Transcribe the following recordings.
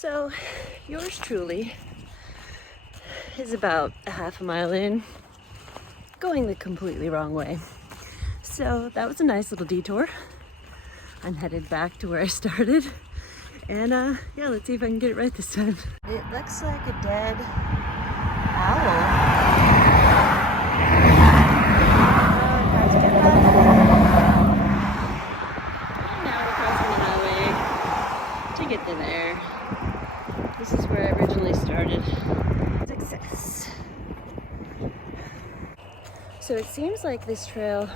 So, yours truly is about a half a mile in, going the completely wrong way. So that was a nice little detour. I'm headed back to where I started. And yeah, let's see if I can get it right this time. It looks like a dead owl. Now we're crossing the highway to get to there. This is where I originally started. Success. So it seems like this trail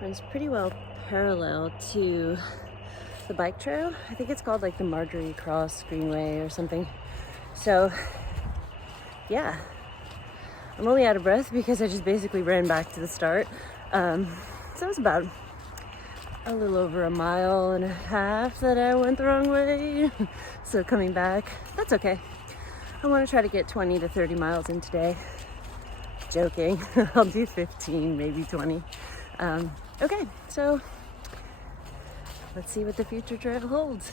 runs pretty well parallel to the bike trail. I think it's called like the Marjorie Cross Greenway or something. So yeah, I'm only out of breath because I just basically ran back to the start. So it was about a little over a mile and a half that I went the wrong way. So coming back, that's okay. I want to try to get 20 to 30 miles in today. Joking. I'll do 15, maybe 20. Okay, so let's see what the future trail holds.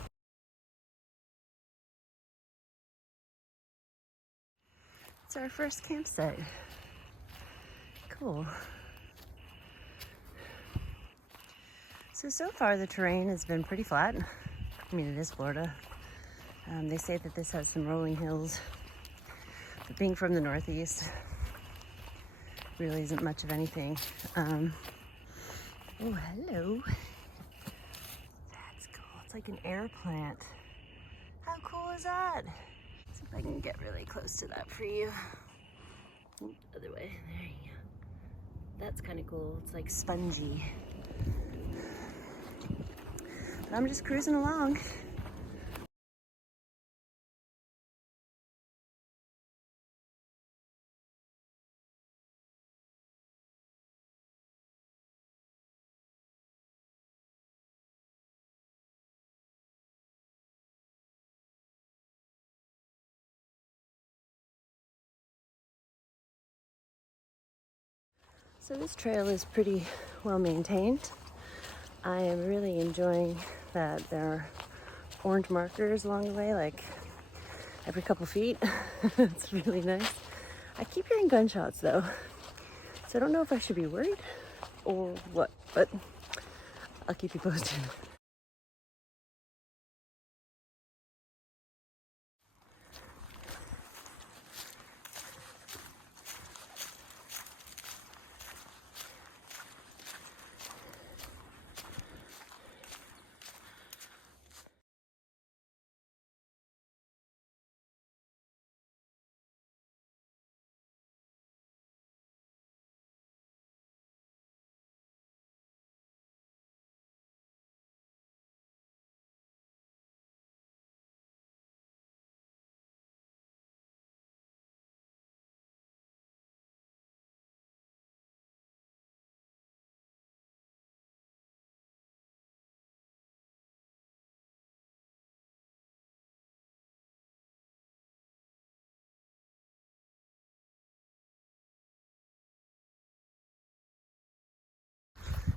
It's our first campsite. Cool. So far the terrain has been pretty flat. I mean, it is Florida. They say that this has some rolling hills, but being from the Northeast, really isn't much of anything. Oh, hello. That's cool. It's like an air plant. How cool is that? See if I can get really close to that for you. Other way. There you go. That's kind of cool. It's like spongy. But I'm just cruising along. So this trail is pretty well maintained. I am really enjoying that there are orange markers along the way, like every couple feet. It's really nice. I keep hearing gunshots though, so I don't know if I should be worried or what, but I'll keep you posted.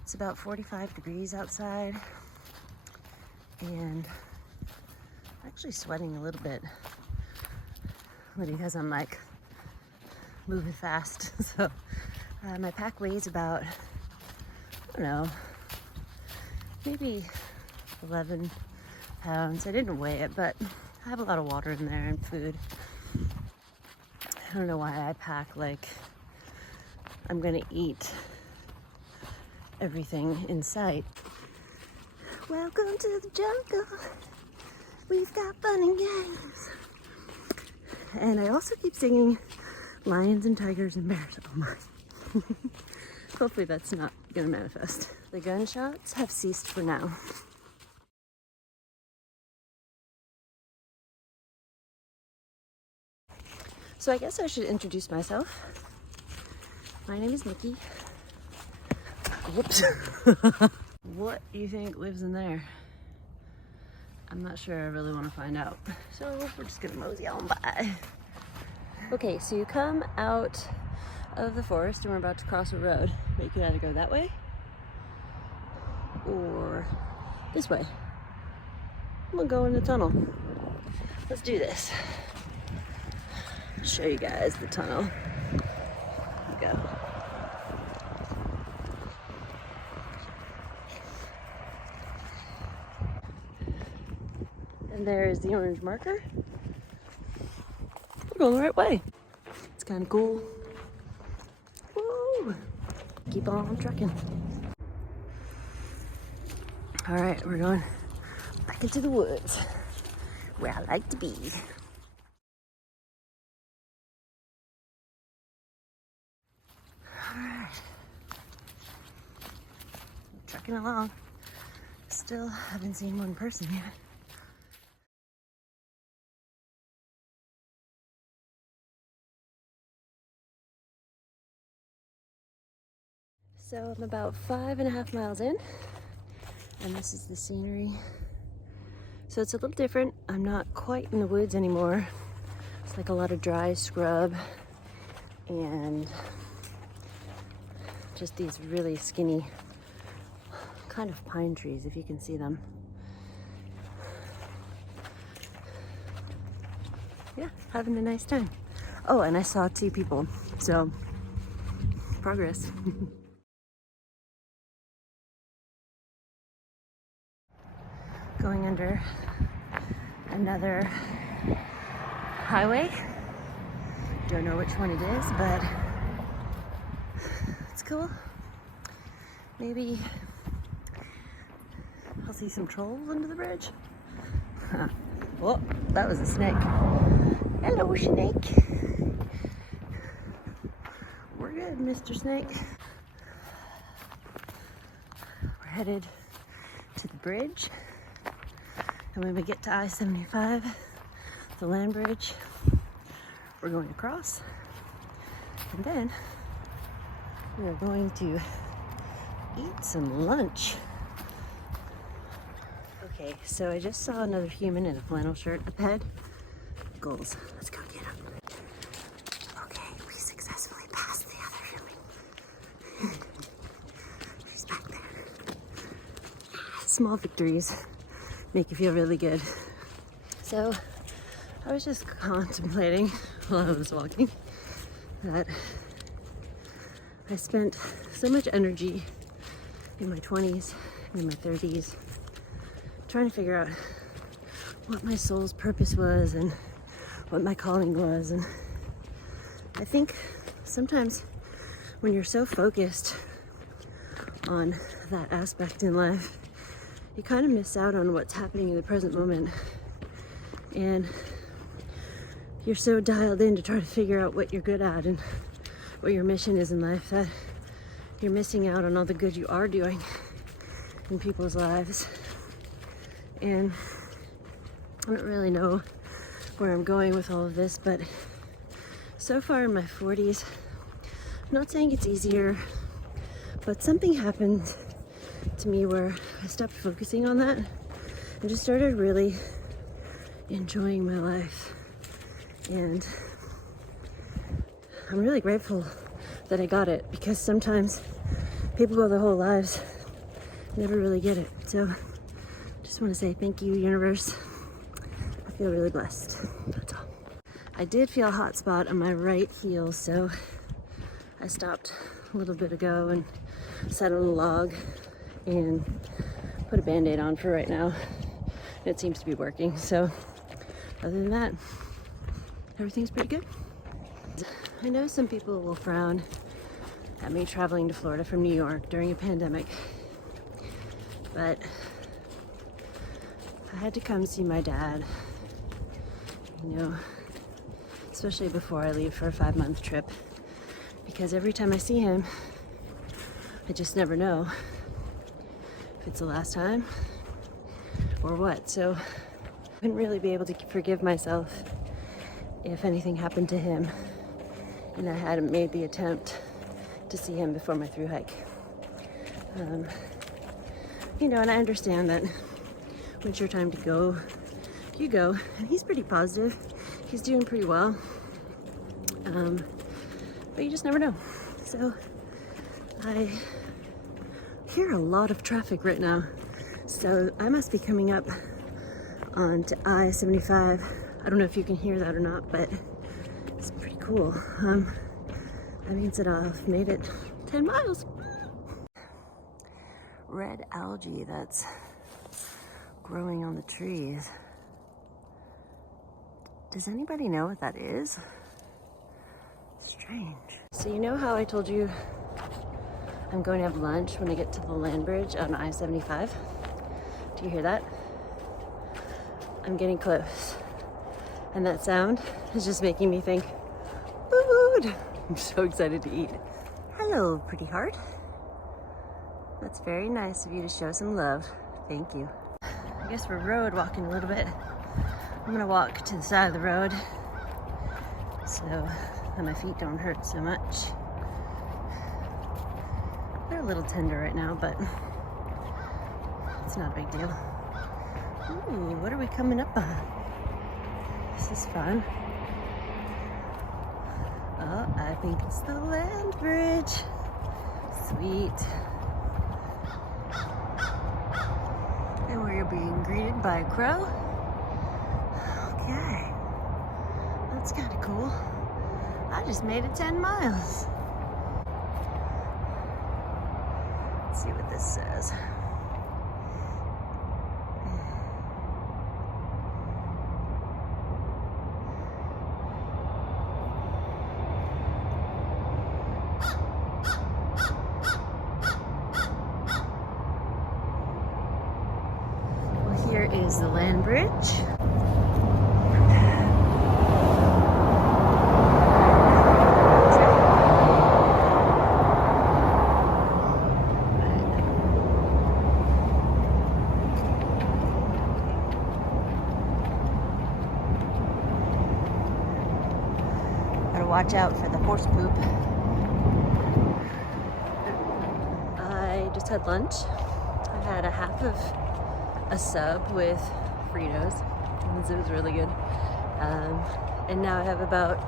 It's about 45 degrees outside, and I'm actually sweating a little bit. Because I'm like moving fast. So my pack weighs about, I don't know, maybe 11 pounds. I didn't weigh it, but I have a lot of water in there and food. I don't know why I pack like I'm gonna eat everything in sight. Welcome to the jungle. We've got fun and games. And I also keep singing lions and tigers and bears. Oh my. Hopefully that's not gonna manifest. The gunshots have ceased for now. So I guess I should introduce myself. My name is Nikki. Whoops. What do you think lives in there? I'm not sure. I really want to find out. So we're just gonna mosey on by. Okay, so you come out of the forest and we're about to cross a road. But you could either go that way or this way. I'm gonna go in the tunnel. Let's do this. I'll show you guys the tunnel. Here we go. And there's the orange marker. We're going the right way. It's kind of cool. Woo! Keep on trucking. All right, we're going back into the woods, where I like to be. All right, trucking along. Still haven't seen one person yet. So I'm about 5.5 miles in, and this is the scenery. So it's a little different. I'm not quite in the woods anymore. It's like a lot of dry scrub and just these really skinny kind of pine trees, if you can see them. Yeah, having a nice time. Oh, and I saw 2 people, so progress. Going under another highway. Don't know which one it is, but it's cool. Maybe I'll see some trolls under the bridge. Huh. Oh, that was a snake. Hello, snake. We're good, Mr. Snake. We're headed to the bridge. And when we get to I-75, the land bridge, we're going across. And then we are going to eat some lunch. Okay, so I just saw another human in a flannel shirt up ahead. Goals. Let's go get him. Okay, we successfully passed the other human. He's back there. Small victories make you feel really good. So I was just contemplating while I was walking that I spent so much energy in my 20s and in my 30s trying to figure out what my soul's purpose was and what my calling was. And I think sometimes when you're so focused on that aspect in life, you kind of miss out on what's happening in the present moment. And you're so dialed in to try to figure out what you're good at and what your mission is in life that you're missing out on all the good you are doing in people's lives. And I don't really know where I'm going with all of this, but so far in my 40s, I'm not saying it's easier, but something happened to me where I stopped focusing on that and just started really enjoying my life. And I'm really grateful that I got it, because sometimes people go their whole lives never really get it. So just want to say thank you, universe. I feel really blessed. That's all. I did feel a hot spot on my right heel, so I stopped a little bit ago and sat on a log and put a band-aid on for right now. It seems to be working. So other than that, everything's pretty good. I know some people will frown at me traveling to Florida from New York during a pandemic, but I had to come see my dad, you know, especially before I leave for a 5-month trip, because every time I see him, I just never know if it's the last time or what. So I wouldn't really be able to forgive myself if anything happened to him and I hadn't made the attempt to see him before my thru hike. You know, and I understand that when it's your time to go, you go. And he's pretty positive. He's doing pretty well. But you just never know. So I hear a lot of traffic right now. So I must be coming up onto I-75 I don't know if you can hear that or not, but it's pretty cool. That means that I've made it 10 miles. Red algae that's growing on the trees. Does anybody know what that is? Strange. So you know how I told you I'm going to have lunch when I get to the land bridge on I-75? Do you hear that? I'm getting close. And that sound is just making me think, food! I'm so excited to eat. Hello, pretty heart. That's very nice of you to show some love. Thank you. I guess we're road walking a little bit. I'm gonna walk to the side of the road so that my feet don't hurt so much. They're a little tender right now, but it's not a big deal. Ooh, what are we coming up on? This is fun. Oh, I think it's the land bridge. Sweet. And we're being greeted by a crow. Okay. That's kind of cool. I just made it 10 miles. Let's see what this says. Here is the land bridge. Gotta watch out for the horse poop. I just had lunch. I had a half of a sub with Fritos, and it was really good. And now I have about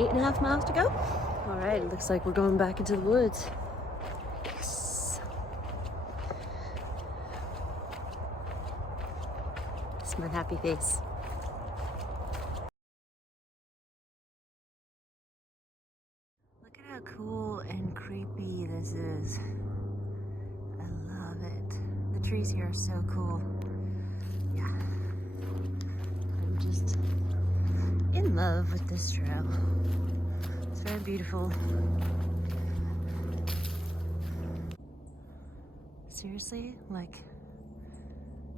8.5 miles to go. All right, it looks like we're going back into the woods. Yes. It's my happy face. Look at how cool and creepy this is. I love it. The trees here are so cool. Yeah. I'm just in love with this trail. It's very beautiful. Seriously, like,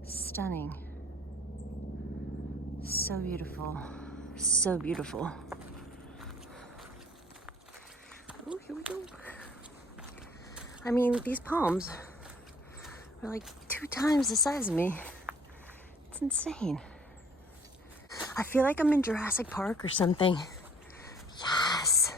stunning. So beautiful. So beautiful. Oh, here we go. I mean, these palms are like 2 times the size of me. It's insane. I feel like I'm in Jurassic Park or something. Yes.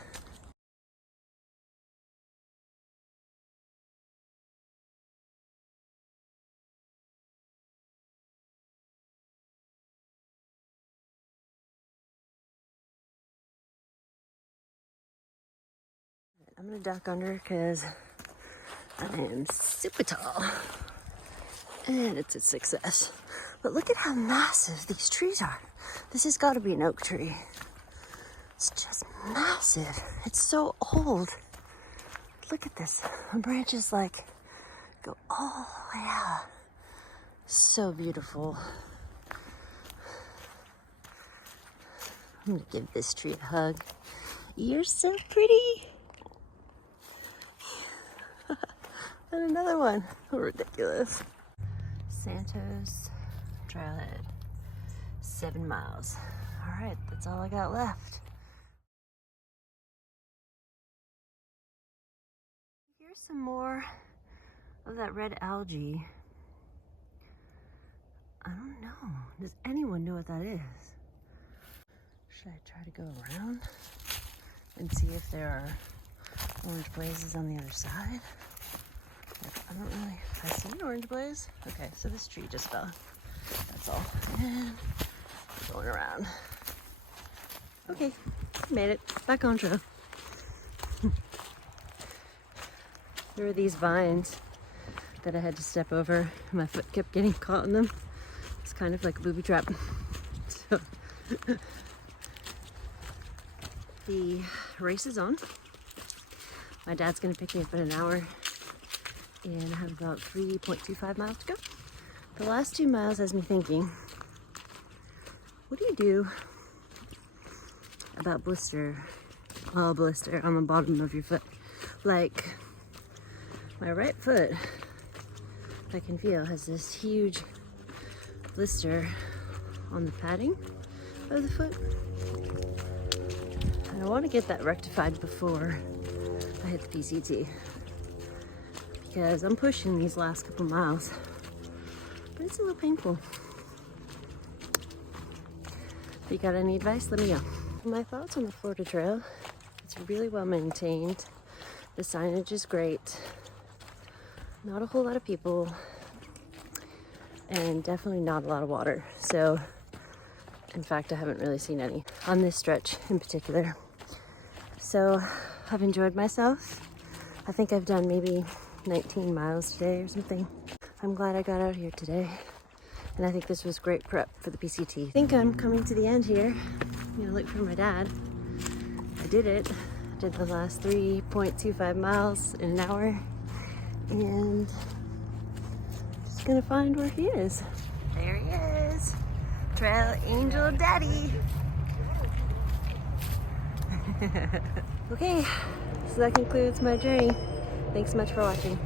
I'm gonna duck under because I am super tall. And it's a success. But look at how massive these trees are. This has got to be an oak tree. It's just massive. It's so old. Look at this. The branches like go all the way out. So beautiful. I'm gonna give this tree a hug. You're so pretty. And another one. Ridiculous. Santos Trailhead. 7 miles. All right, that's all I got left. Here's some more of that red algae. I don't know. Does anyone know what that is? Should I try to go around and see if there are orange blazes on the other side? I don't really, I see an orange blaze. Okay, so this tree just fell. That's all. And we're going around. Okay, made it. Back on trail. There were these vines that I had to step over. My foot kept getting caught in them. It's kind of like a booby trap. So The race is on. My dad's gonna pick me up in an hour and I have about 3.25 miles to go. The last 2 miles has me thinking, what do you do about blister on the bottom of your foot? Like, my right foot, I can feel, has this huge blister on the padding of the foot. And I want to get that rectified before I hit the PCT, because I'm pushing these last couple miles, but it's a little painful. If you got any advice, let me know. My thoughts on the Florida Trail: it's really well maintained. The signage is great. Not a whole lot of people, and definitely not a lot of water. So, in fact, I haven't really seen any on this stretch in particular. So, I've enjoyed myself. I think I've done maybe 19 miles today or something. I'm glad I got out here today. And I think this was great prep for the PCT. I think I'm coming to the end here. I'm gonna look for my dad. I did it. I did the last 3.25 miles in an hour. And just gonna find where he is. There he is. Trail Angel Daddy. Okay, so that concludes my journey. Thanks so much for watching.